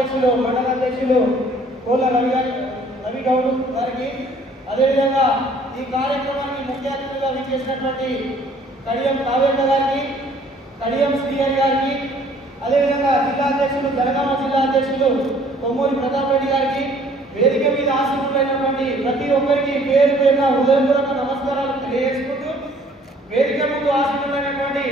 మండల అధ్యక్షులు కోళ్ళ రవి గౌడ్ గారికి, అదేవిధంగా ఈ కార్యక్రమానికి ముఖ్య అతిథిగా విచ్చేసినటువంటి కడియం కావ్యక్క గారికి, కడియం శ్రీహరి గారికి, అదేవిధంగా జిల్లా అధ్యక్షులు జనగామ జిల్లా అధ్యక్షులు కొమ్మూరి ప్రతాప్ రెడ్డి గారికి, వేదిక మీద ఆసీనులైనటువంటి ప్రతి ఒక్కరికి పేరు పేరున హృదయపూర్వక నమస్కారాలు తెలియజేసుకుంటూ, వేదిక ముందు ఆసీనులైనటువంటి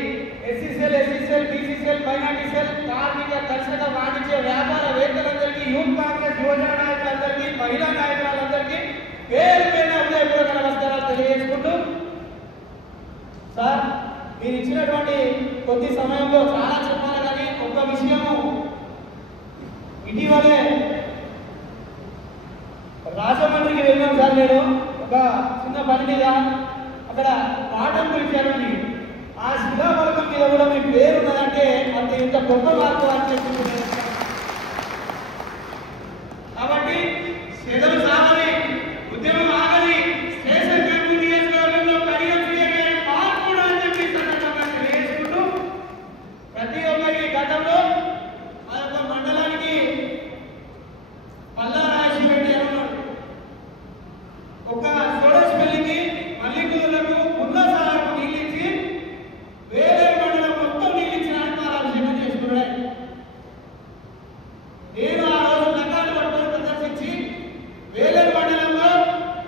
ఎస్సీసీఎల్, బీసీసీఎల్, మైనార్టీసీఎల్, కార్మిక, కర్షక, వాణిజ్య, వ్యాపారవేత్తలందరికీ, యూత్ కాంగ్రెస్ యువజన నాయకులందరికీ, మహిళా నాయకులందరికీ పేరు పేరున హృదయపూర్వక నమస్కారాలు తెలియజేసుకుంటూ, సార్ మీరు ఇచ్చినటువంటి కొద్ది సమయంలో చాలా చెప్పాలి, కానీ ఒక విషయము ఇటీవలే రాజమండ్రికి వెళ్ళాం సార్. నేను ఒక చిన్న పని మీద అక్కడ పాఠం పిలిచానండి. ఆ శిలాఫలకం మీద కూడా మీ పేరు ఉన్నదంటే అంత ఇంత గొప్ప మార్పు అని చెప్తుంది. కాబట్టి సెదలు సాగని, ఉద్యమం ఆగని, స్టేషన్ క్యాంపు నియోజకవర్గంలో కడియం శ్రీహరి మార్పు అని చెప్పి సందర్భంగా తెలియజేసుకుంటూ, ప్రతి ఒక్కరికి గతంలో ఆ యొక్క మండలానికి పల్లా రాజశేఖరెడ్డి అన్నాడు. ఒక సోడస్ పెళ్లికి మళ్ళీ కుదులకు ఉన్నసాలకు నీళ్ళు ఇచ్చి వేరే మండలం మొత్తం నీళ్ళు ఇచ్చినానికి రాజశేఖరం చేసుకున్నాడు. నేను ఆ రోజు నగరాలు పట్టుకొని ప్రదర్శించి వేరే మండలంలో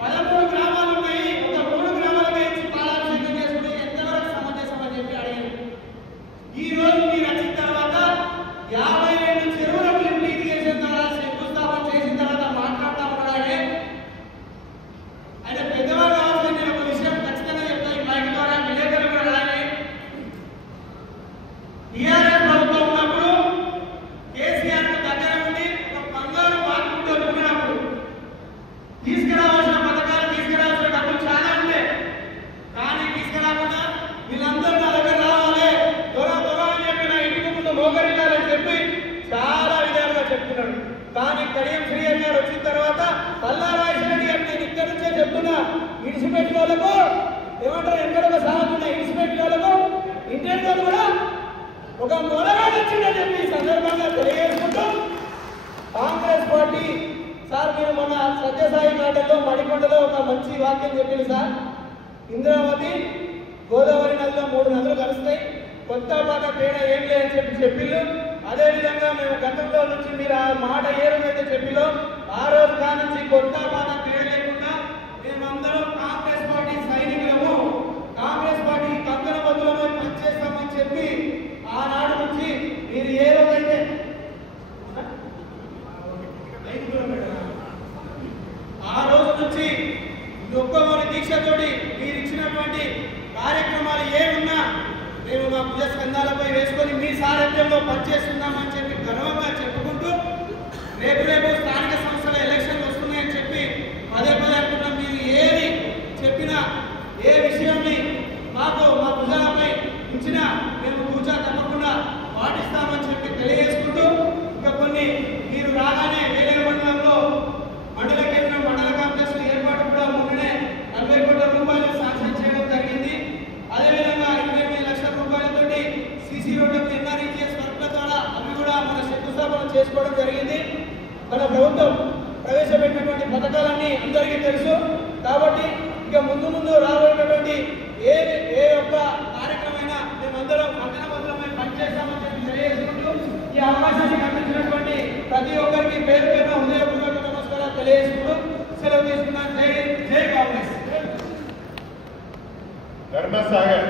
13 గ్రామాలు ఉన్నాయి, ఒక 3 గ్రామాలకే ఇచ్చి పాలాభిషేకం చేసుకుని ఎంతవరకు సమంజసం అని చెప్పి అడిగాను. ఈ రోజు మీరు వచ్చిన తర్వాత 52 చెరువులకు లిఫ్ట్ చేసిన తర్వాత శంకుస్థాపన చేసిన తర్వాత మాట్లాడతా ఉన్నాడే ఆయన పెద్దవాళ్ళు కావాల్సిన నేను ఒక విషయం ఖచ్చితంగా చెప్తాను. ఈ మైక్ ద్వారా విలేకరులు కూడా రాని, టీఆర్ఎస్ ప్రభుత్వం ఉన్నప్పుడు కేసీఆర్ దగ్గర ఉండి ఒక బంగారు మార్పుతో చెప్పినప్పుడు తీసుకురావాల్సిన పథకాలు, తీసుకురావాల్సిన డబ్బులు చాలా ఉండే, కానీ తీసుకురాకుండా వీళ్ళందరూ నా దగ్గర రావాలి దొర అని చెప్పి నా ఇంటికి ముందు మోకరిల్లాలని చెప్పి చాలా విధాలుగా చెప్తున్నాడు. కానీ కడియం శ్రీహరి గారు వచ్చిన తర్వాత పల్లా రాజశేఖరెడ్డి గారు నేను ఇక్కడ నుంచే చెప్తున్నా, ఇడిసిపెట్టిన వాళ్ళకు ఏమంటారు, ఎక్కడ సాగుతున్న ఇడిసిపెట్టిన వాళ్ళకు ఇంటర్వ్యూ కూడా ఒక మొలగాడు వచ్చిందని చెప్పి ఈ సందర్భంగా తెలియజేసుకుంటూ, కాంగ్రెస్ పార్టీ సార్ మీరు మొన్న సత్యసాయి నాటల్లో మడికొండలో ఒక మంచి వాక్యం చెప్పింది సార్. ఇంద్రావతి గోదావరి నదిలో 3 నదులు కలుస్తాయి, కొత్త పాత తేడా ఏం లేదని చెప్పి చెప్పిళ్ళు. అదేవిధంగా మేము గతంలో నుంచి మీరు ఆ మాట ఏ రోజైతే చెప్పిలో ఆ రోజు కానుంచి కొత్త పాత తేడా లేకుండా మేమందరం కాంగ్రెస్ పార్టీ సైనికులము, కాంగ్రెస్ పార్టీ కంకణ బదులను పనిచేస్తామని చెప్పి ఆనాడు నుంచి మీరు ఏ రోజైతే ఆ రోజు నుంచి ఒక్కొక్కరి దీక్షతోటి మీరు ఇచ్చినటువంటి కార్యక్రమాలు ఏమున్నా మేము మా భుజ స్కంధాలపై వేసుకొని మీ సారథ్యంలో పనిచేస్తున్నామని చెప్పి గర్వంగా చెప్పుకుంటూ, రేపు స్థానిక సంస్థల ఎలక్షన్లు వస్తున్నాయని చెప్పి పదే అనుకుంటాం. మీరు ఏది చెప్పినా ఏ విషయాన్ని మాకు మా భుజాలపై ఉంచినా మేము కూర్చా తప్పకుండా పాటిస్తామని చెప్పి తెలియజేసుకుంటూ, ఇంకా కొన్ని మీరు రాగానే వేరే మండలంలో మండల కేంద్రం మండల కాంప్లెక్స్ ఏర్పాటు కూడా మొన్ననే 40 కోట్ల రూపాయలు శాంక్షన్ చేయడం జరిగింది. అదేవిధంగా 28 లక్షల రూపాయలతోటి సీసీ రోడ్లకు ఎన్ఆర్ఈజీఎస్ వర్క్ల ద్వారా అవి కూడా మన శంకుస్థాపన చేసుకోవడం జరిగింది. మన ప్రభుత్వం ప్రవేశపెట్టినటువంటి పథకాలన్నీ అందరికీ తెలుసు. కాబట్టి ఇక ముందు రాబోయేటటువంటి ఏ ఒక్క కార్యక్రమైనా మేమందరం అగ్నబద్ధమై పనిచేస్తామని చెప్పి తెలియజేసుకుంటూ, ఈ అవకాశాన్ని కల్పించినటువంటి ప్రతి ఒక్కరికి పేరు పేరున హృదయపూర్వక నమస్కారాలు తెలియజేసుకుంటూ సెలవు తీసుకున్నాను. జై కాంగ్రెస్. ధర్మసాగర్